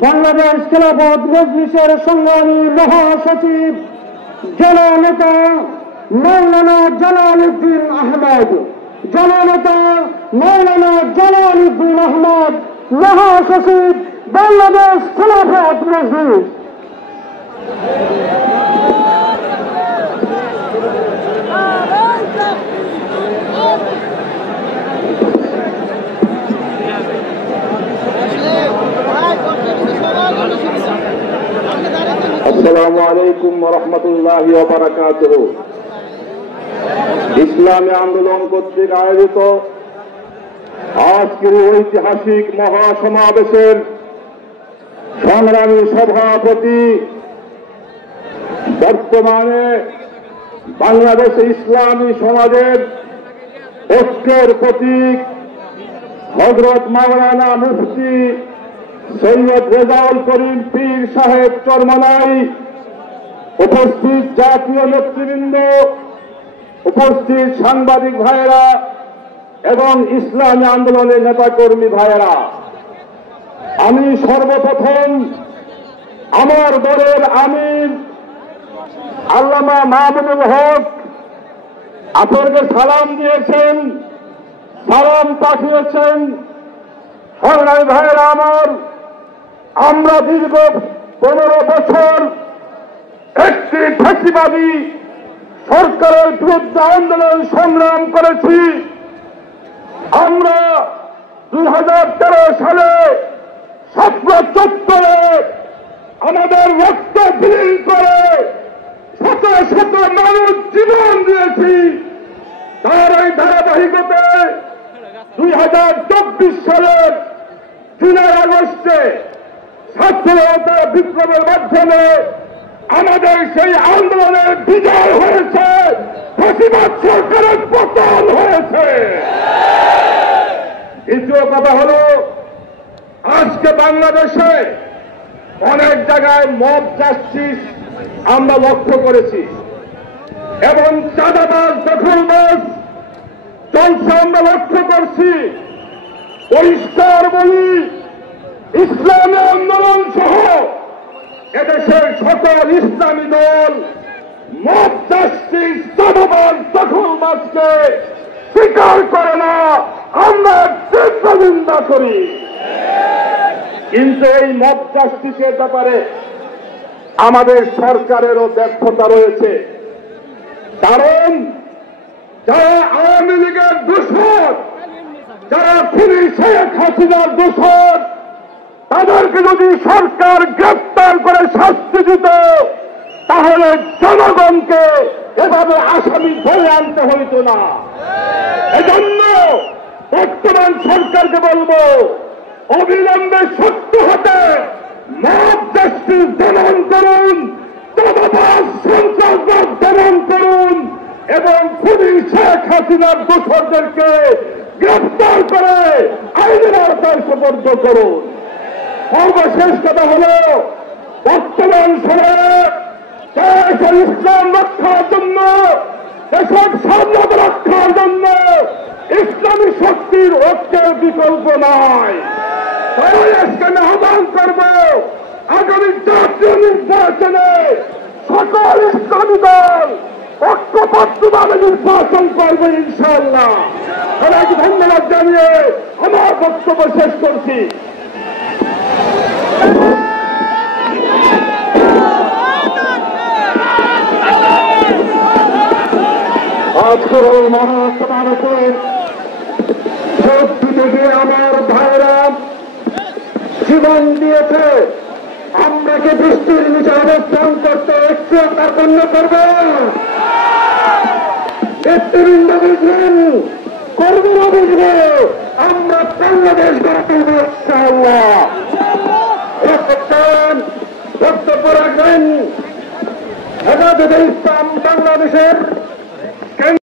বাংলাদেশ খেলাফত মজলিসের সংগ্রামী মহাসচিব জননেতা মৌলানা জালালউদ্দিন আহমদ, জননেতা মৌলানা জালালউদ্দিন আহমদ, মহাসচিব বাংলাদেশ খেলাফত মজলিস। আসসালামু আলাইকুম ওয়া রাহমাতুল্লাহি ওয়া বারাকাতুহু। ইসলামী আন্দোলন কর্তৃক আয়োজিত আজকের ঐতিহাসিক মহাসমাবেশের সংগ্রামী সভাপতি, বর্তমানে বাংলাদেশে ইসলামী সমাজের ঐক্যের প্রতীক হযরত মাওলানা মুফতি সৈয়দ রেজাউল করিম পীর সাহেব চরমনাই, উপস্থিত জাতীয় নেতৃবৃন্দ, উপস্থিত সাংবাদিক ভাইয়েরা এবং ইসলামী আন্দোলনের নেতাকর্মী ভাইয়েরা, আমি সর্বপ্রথম আমার দলের আমির আল্লামা মাহমুদুল হক আপনাকে সালাম দিয়েছেন, সালাম পাঠিয়েছেন। সংগ্রামী ভাইয়েরা আমার, আমরা দীর্ঘ 15 বছর একটি ফ্যাসিবাদী সরকারের বিরুদ্ধে আন্দোলন সংগ্রাম করেছি। আমরা 2013 সালে শাপলা চত্বরে আমাদের রক্ত বিলীন করে শত শত মানুষ জীবন দিয়েছি। তার এই ধারাবাহিকতায় 2024 সালের 3 আগস্টে ছাত্রতা বিপ্লবের মাধ্যমে আমাদের সেই আন্দোলনের বিজয় হয়েছে, ফ্যাসিবাদ সরকারের পতন হয়েছে। দ্বিতীয় কথা হল, আজকে বাংলাদেশে অনেক জায়গায় মব জাস্টিস আমরা লক্ষ্য করেছি এবং চাঁদাবাজ দখলবাজ চলছে আমরা লক্ষ্য করছি। পরিষ্কার বলি, ইসলামী আন্দোলন সহ এদেশের সকল ইসলামী দল মব জাস্টিস চাঁদাবাজ দখলবাজকে স্বীকার করে না, আমরা তীব্র নিন্দা করি। কিন্তু এই মব জাস্টিসের ব্যাপারে আমাদের সরকারেরও ব্যর্থতা রয়েছে। কারণ যারা আওয়ামী লীগের দোষর, যারা খুনি শেখ হাসিনার দোষর, তাদেরকে যদি সরকার গ্রেপ্তার করে শাস্তি দিত, তাহলে জনগণকে এভাবে আসামি ধরে আনতে হইত না। এজন্য বর্তমান সরকারকে বলবো, অবিলম্বে সত্য হাতে মব জাস্টিস দমন করুন, চাঁদাবাজ সন্ত্রাসবাদ দমন করুন এবং খুনি শেখ হাসিনার দোষরদেরকে গ্রেফতার করে আইনের আওতায় সোপর্দ করুন। সর্বশেষ কথা হল, বর্তমান সময়ে দেশ ও ইসলাম রক্ষার জন্য, দেশের স্বাধীনতা রক্ষার জন্য ইসলামী শক্তির ঐক্যের বিকল্প নাই। তাই আজকে আমি আহ্বান করব, আগামী জাতীয় নির্বাচনে সকল ইসলামী দল ঐক্যবদ্ধভাবে নির্বাচন করবে ইনশাআল্লাহ। সবাইকে ধন্যবাদ জানিয়ে আমার বক্তব্য শেষ করছি। আজকের এই মহাসমাবেশের যোগ দিতে গিয়ে আমার ভাইরা জীবন দিয়েছে। আমরা কি বৃষ্টির নিচে অবস্থান করতে একটু আপনার গণ্য করব? নেতৃবৃন্দ বুঝবেন, কর্মীরা বুঝবে, আমরা বাংলাদেশ গড়ে তুলব ইনশাআল্লাহ। বক্তব্য রাখবেন হেফাজতে ইসলাম বাংলাদেশের